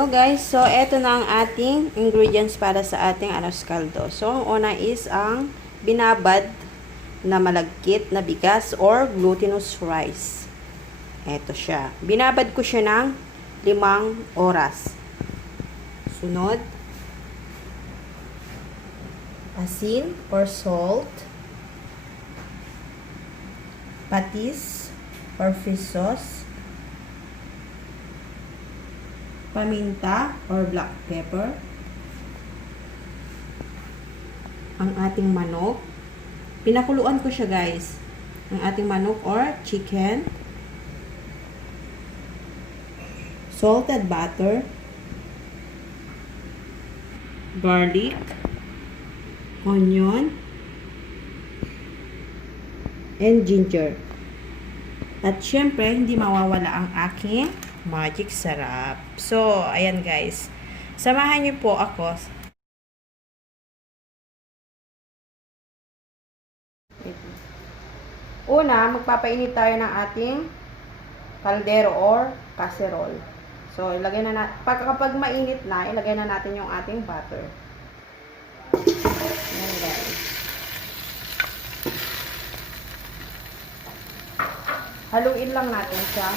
Hello guys, so eto na ang ating ingredients para sa ating arroz caldo. So ang una is ang binabad na malagkit na bigas or glutinous rice. Eto siya. Binabad ko siya ng 5 oras. Sunod, asin or salt, patis or fish sauce, paminta or black pepper, ang ating manok. Pinakuluan ko siya guys. Ang ating manok or chicken, salted butter, garlic, onion, and ginger. At syempre, hindi mawawala ang aking magic sarap. So, ayan guys. Samahan niyo po ako. Una, magpapainit tayo ng ating kaldero or casserole. So, ilagay na natin. Kapag mainit na, ilagay na natin yung ating butter. Ayan guys. Haluin lang natin siya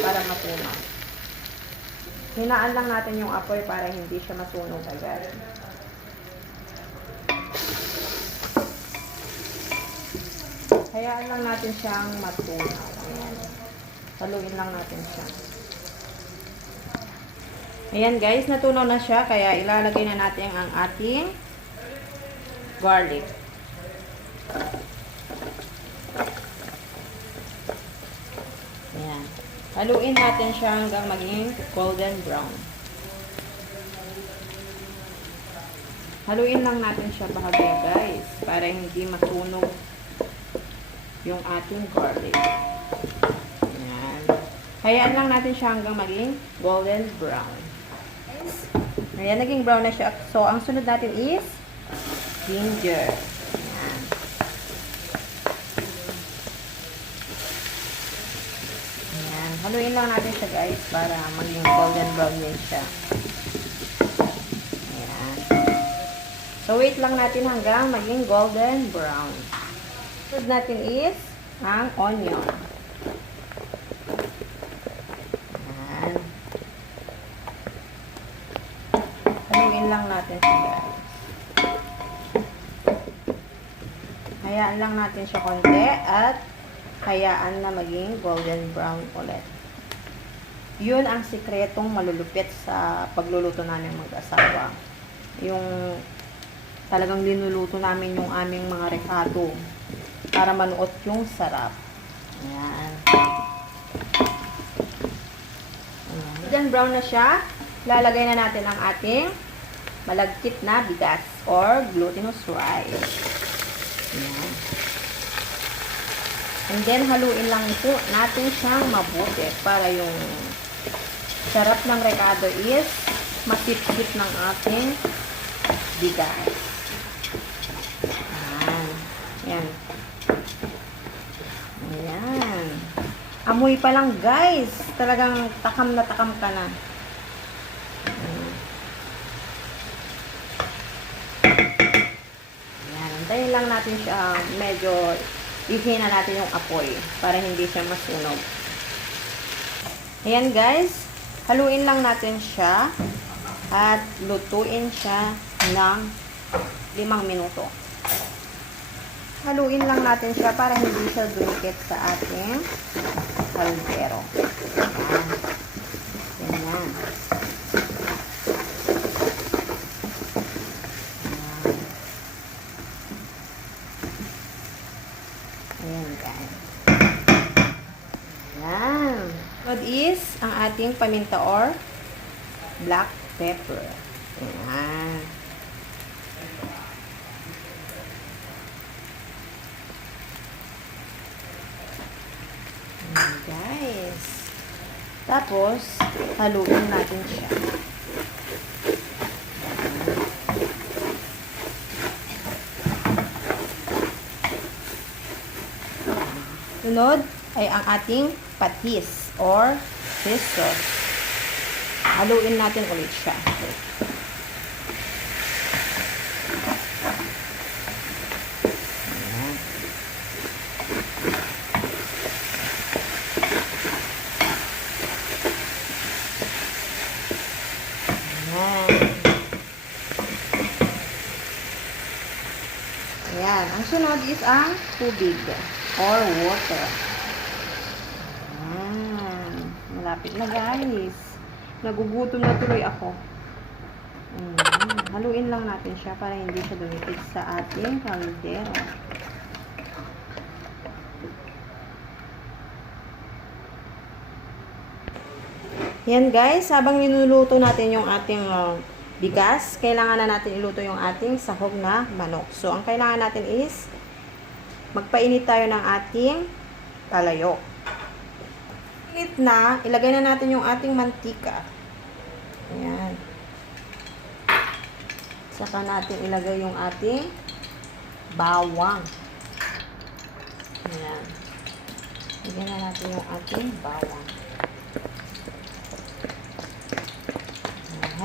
para matunaw. Hinaan lang natin yung apoy para hindi siya masunog agad. Hayaan lang natin siyang matunaw. Ayan. Haluin lang natin siya. Ayan guys, natunaw na siya. Kaya ilalagay na natin ang ating garlic. Ayan. Haluin natin siya hanggang maging golden brown. Haluin lang natin siya bahagya guys, para hindi masunog yung ating garlic. Ayan. Hayaan lang natin siya hanggang maging golden brown. Ayan, naging brown na siya. So, ang sunod natin is ginger. Ayan. Ayan. Haluin lang natin siya guys para maging golden brown din siya. Ayan. So, wait lang natin hanggang maging golden brown. Sunod natin is ang onion. Ayan. Haluin lang natin siya guys. Hayaan lang natin siya konti at hayaan na maging golden brown ulit. Yun ang sikretong malulupit sa pagluluto namin mag-asawa. Yung talagang linuluto namin yung aming mga rekado para manuot yung sarap. Ayan. Ayan. Golden brown na siya. Lalagay na natin ang ating malagkit na bigas or glutinous rice. Ayan. And then, haluin lang po natin siyang mabuti para yung sarap ng rekado is masip-sip ng ating bigas. Ayan. Ayan. Ayan. Amoy pa lang guys. Talagang takam na takam ka na. Ayan. Antayin lang natin siya. Medyo ihina natin yung apoy para hindi siya masunog. Ayan guys. Haluin lang natin siya at lutuin siya ng 5 minuto. Haluin lang natin siya para hindi siya dumikit sa ating kaldero. Ayan. Ganyan. Ayan guys. Ayan. What is ang ating paminta or black pepper. Ayan. Ayan guys. Tapos, haluin natin siya. Sunod ay ang ating patis or fish sauce. Haluin natin ulit siya. Ayan. Ayan. Ang sunod is ang tubig or water. Ayan. Malapit na guys. Nagugutom na tuloy ako. Ayan. Haluin lang natin siya para hindi siya dumipid sa ating kaldero. Yan guys, habang niluluto natin yung ating bigas, kailangan na natin iluto yung ating sahog na manok. So, ang kailangan natin is magpainit tayo ng ating kalayok. Init na, ilagay na natin yung ating mantika. Ayan. Saka natin ilagay yung ating bawang. Ayan. Ilagay na natin yung ating bawang.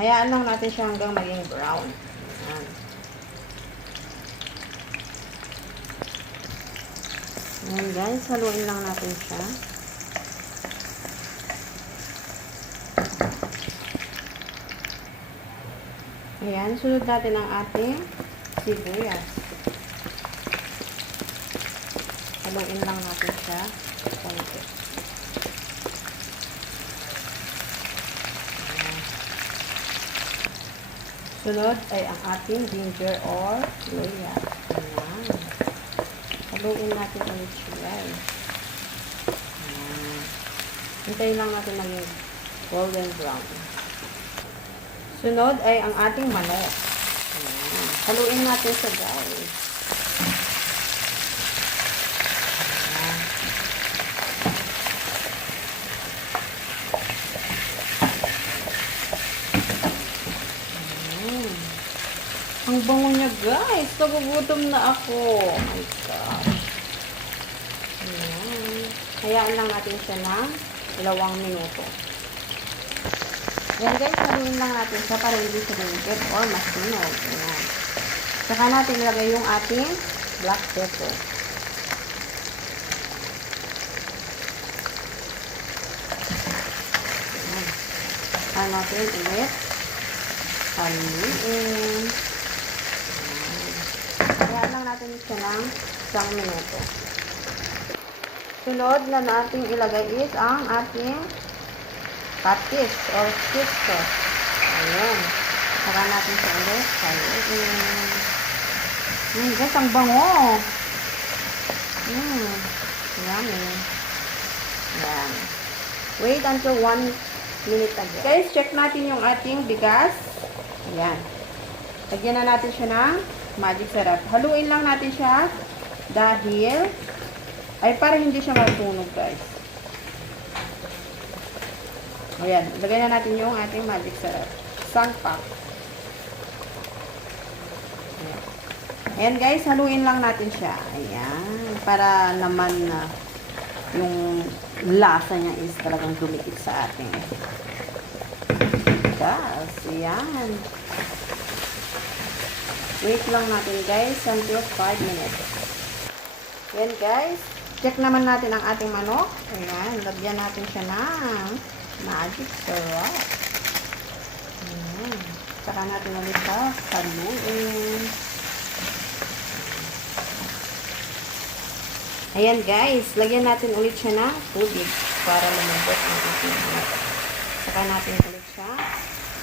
Hayaan lang natin siya hanggang maging brown. Ayan. Ayan guys, haluin lang natin siya. Ayan, sunod natin ang ating sibuyas. Haluin lang natin siya. Konti. Sunod ay ang ating ginger or luya. Ayan. Haluin natin ulit siya. Ayan. Hintayin lang natin maging golden brown. Sunod ay ang ating manok. Ayan. Haluin natin siya guys. Ayan. Ang bango niya guys. Nagugutom na ako. Oh my gosh. Ayan. Hayaan lang natin siya ng 2 minuto. Ayan guys, haluin lang natin siya para hindi siya dumikit or masunog. Ayan. Saka natin ilagay yung ating black pepper. Ayan. Saka natin ulit haluin. Hayaan lang natin siya ng 1 minuto. Sunod na natin ilagay is ang ating patis or sweet sauce. Ayan. Saka natin siya ulit haluin. Guys, ang bango. Yummy. Ayan. Wait until 1 minute again. Guys, check natin yung ating bigas. Ayan. Lagyan na natin siya ng magic syrup. Haluin lang natin siya dahil ay para hindi siya matunog guys. Ayan. Lagay na natin yung ating magic syrup. Isang pack. Ayan. Ayan guys, haluin lang natin siya. Ayan. Para naman yung lasa niya is talagang dumikit sa ating bigas. Ayan. Wait lang natin guys until 5 minutes. Ayan guys. Check naman natin ang ating manok. Ayan. Lagyan natin siya ng magic syrup. Ayan. Saka natin ulit haluin. Ayan guys. Lagyan natin ulit siya ng tubig para lumabot ang ating manok. Saka natin ulit siya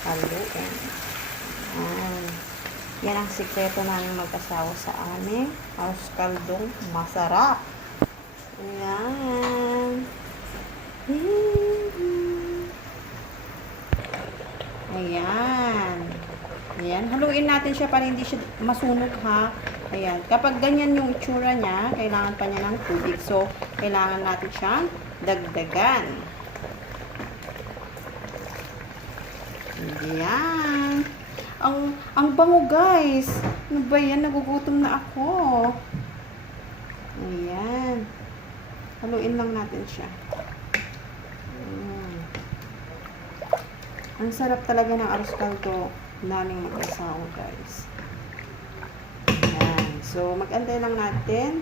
haluin. Ayan. Yan ang sikreto namin mag-asawa sa aming house kaldong masarap. Ayan. Ayan. Ayan. Haluin natin siya para hindi siya masunog ha. Ayan. Kapag ganyan yung itsura niya, kailangan pa niya ng tubig. So, kailangan natin siyang dagdagan. Ayan. Ang bango guys. Ano ba yan? Nagugutom na ako. Ayan. Haluin lang natin siya. Ang sarap talaga ng arroz caldo naming mag-asawa, guys. Ayan. So, mag-antay lang natin.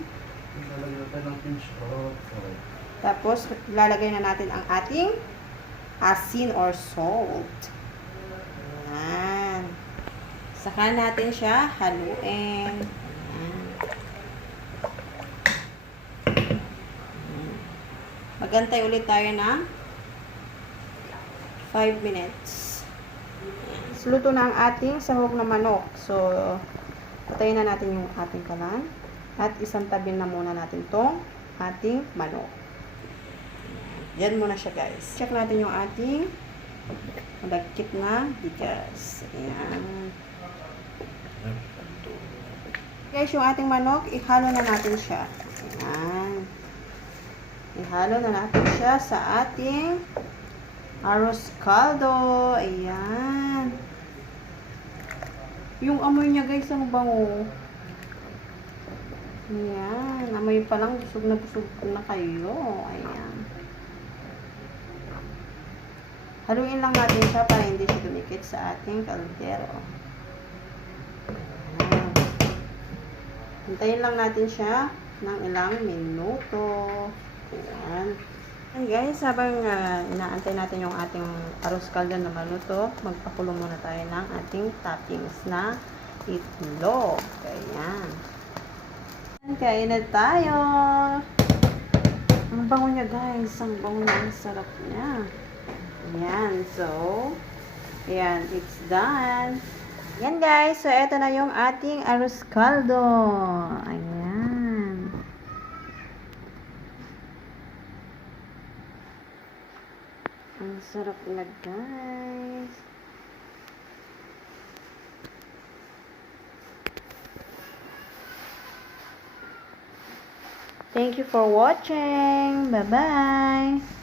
Lalagyan natin ng pinch of salt. Tapos, lalagay na natin ang ating asin or salt. Ayan. Saka natin siya haluin. Ayan. Magantay ulit tayo ng 5 minutes. So, luto na ang ating sahog na manok. So, patayin na natin yung ating kalan. At isang tabi na muna natin tong ating manok. Yan muna siya, guys. Check natin yung ating malagkit na bigas. Ayan. Guys, yung ating manok, ihalo na natin siya. Ayan. Ihalo na natin siya sa ating arroz caldo. Ayan. Yung amoy niya, guys, ang bango. Ayan. Amoy pa lang, busog na kayo. Ayan. Haluin lang natin siya para hindi siya dumikit sa ating kaldero. Ayan. Hintayin lang natin siya ng ilang minuto. Ayan. And guys, habang inaantay natin yung ating arroz caldo na maluto, magpakulo muna tayo ng ating toppings na itlog. Ayan. Kain na tayo. Ang bango niya, guys. Ang bango niya. Ang sarap niya. Ayan. So, ayan. It's done. Ayan, guys. So, eto na yung ating arroz caldo. Ayan. Ang sarap na, guys. Thank you for watching. Bye-bye.